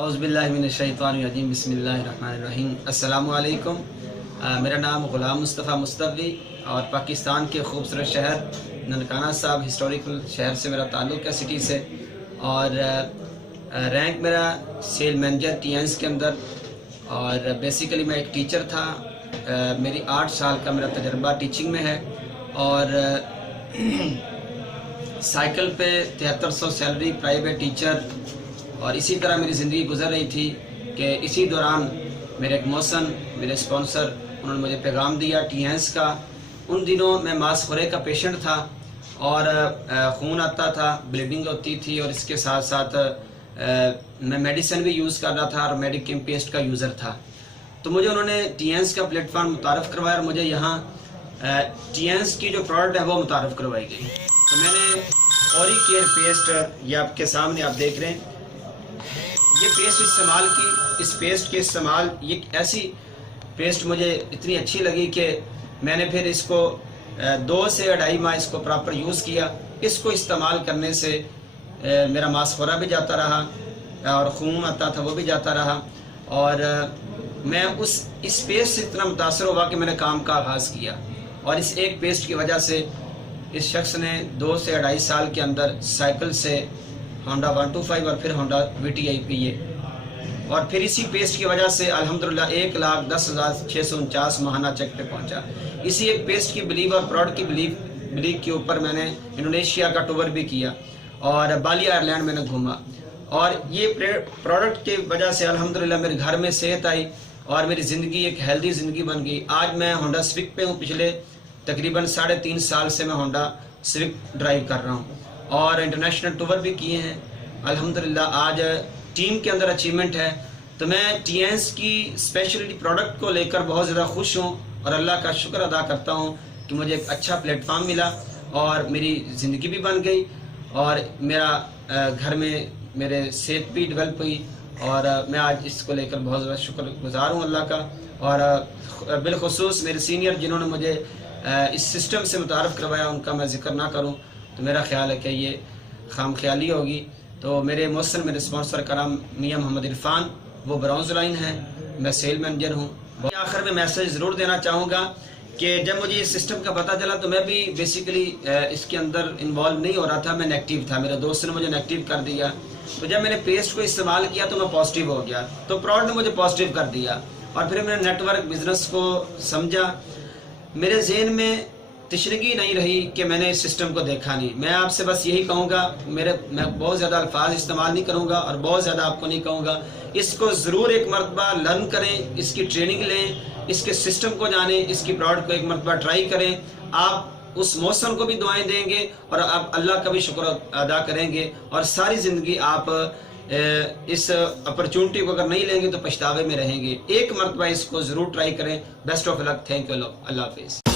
औज़ुबिल्लाहिमिनश्शैतानिर्रजीम बिस्मिल्लाहिर्रहमानिर्रहीम। अस्सलामु अलैकुम। मेरा नाम ग़ुलाम मुस्तफ़ा मुस्तफ़ी और पाकिस्तान के खूबसूरत शहर ननकाना साहब हिस्टोरिकल शहर से मेरा ताल्लुक़ है, सिटी से। और रैंक मेरा सेल मैनेजर टीएंस के अंदर। और बेसिकली मैं एक टीचर था। मेरी 8 साल का मेरा तजर्बा टीचिंग में है। और साइकिल पे 7300 सैलरी, प्राइवेट टीचर। और इसी तरह मेरी ज़िंदगी गुजर रही थी कि इसी दौरान मेरे एक मौसन, मेरे स्पॉन्सर, उन्होंने मुझे पैगाम दिया टीएंस का। उन दिनों मैं मांसखोरे का पेशेंट था और खून आता था, ब्लीडिंग होती थी और इसके साथ साथ मैं मेडिसिन भी यूज़ कर रहा था और मेडिकेम पेस्ट का यूज़र था। तो मुझे उन्होंने टीएंस का प्लेटफॉर्म मुतारफ़ करवाया और मुझे यहाँ टीएंस की जो प्रोडक्ट है वो मुतारफ़ करवाई गई। तो मैंने ओरी केयर पेस्ट, ये आपके सामने आप देख रहे हैं, ये पेस्ट इस्तेमाल की। इस पेस्ट के इस्तेमाल, ये ऐसी पेस्ट मुझे इतनी अच्छी लगी कि मैंने फिर इसको 2 से 2.5 माह इसको प्रॉपर यूज़ किया। इसको इस्तेमाल करने से मेरा मांसखोरा भी जाता रहा और खून आता था वो भी जाता रहा। और मैं इस पेस्ट से इतना मुतासर हुआ कि मैंने काम का आगाज़ किया। और इस एक पेस्ट की वजह से इस शख्स ने 2 से 2.5 साल के अंदर साइकिल से होंडा 125 और फिर होंडा VTI पिए। और फिर इसी पेस्ट की वजह से अल्हम्दुलिल्लाह 1,10,649 माहाना चेक पे पहुंचा। इसी एक पेस्ट की बिलीव और प्रोडक्ट की बिलीव के ऊपर मैंने इंडोनेशिया का टूर भी किया और बाली आयरलैंड मैंने घूमा। और ये प्रोडक्ट की वजह से अल्हम्दुलिल्लाह मेरे घर में सेहत आई और मेरी ज़िंदगी एक हेल्दी ज़िंदगी बन गई। आज मैं होंडा सिविक पे हूँ। पिछले तकरीबन 3.5 साल से मैं होंडा सिविक ड्राइव कर रहा हूँ और इंटरनेशनल टूर भी किए हैं अल्हम्दुलिल्लाह। आज टीम के अंदर अचीवमेंट है। तो मैं टीएंस की स्पेशलिटी प्रोडक्ट को लेकर बहुत ज़्यादा खुश हूँ और अल्लाह का शुक्र अदा करता हूँ कि मुझे एक अच्छा प्लेटफॉर्म मिला और मेरी ज़िंदगी भी बन गई और मेरा घर में मेरे सेहत भी डेवलप हुई। और मैं आज इसको लेकर बहुत ज़्यादा शुक्रगुज़ार हूँ अल्लाह का। और बिलखुसूस मेरे सीनियर जिन्होंने मुझे इस सिस्टम से मुतारफ़ करवाया, उनका मैं जिक्र ना करूँ तो मेरा ख्याल है कि ये खाम ख्याली होगी। तो मेरे मौसन, मेरे स्पॉन्सर का नाम मियाँ मोहम्मद इरफान, वो ब्राउन्स लाइन है, मैं सेल मैनेजर हूँ। आखिर में मैसेज ज़रूर देना चाहूँगा कि जब मुझे इस सिस्टम का पता चला तो मैं भी बेसिकली इसके अंदर इन्वॉल्व नहीं हो रहा था, मैं नेगेटिव था। मेरे दोस्त ने मुझे नेगेटिव कर दिया। तो जब मैंने पेस्ट को इस्तेमाल किया तो मैं पॉजिटिव हो गया। तो प्रोडक्ट ने मुझे पॉजिटिव कर दिया और फिर मैंने नेटवर्क बिजनेस को समझा। मेरे जहन में तशरीगी नहीं रही कि मैंने इस सिस्टम को देखा नहीं। मैं आपसे बस यही कहूँगा, मैं बहुत ज़्यादा अल्फाज इस्तेमाल नहीं करूँगा और बहुत ज़्यादा आपको नहीं कहूँगा। इसको ज़रूर एक मरतबा लर्न करें, इसकी ट्रेनिंग लें, इसके सिस्टम को जानें, इसकी प्रोडक्ट को एक मरतबा ट्राई करें। आप उस मौसम को भी दुआएं देंगे और आप अल्लाह का भी शुक्र अदा करेंगे और सारी ज़िंदगी आप इस अपॉर्चुनिटी को अगर नहीं लेंगे तो पछतावे में रहेंगे। एक मरतबा इसको ज़रूर ट्राई करें। Best of luck. Thank you. अल्लाह हाफिज़।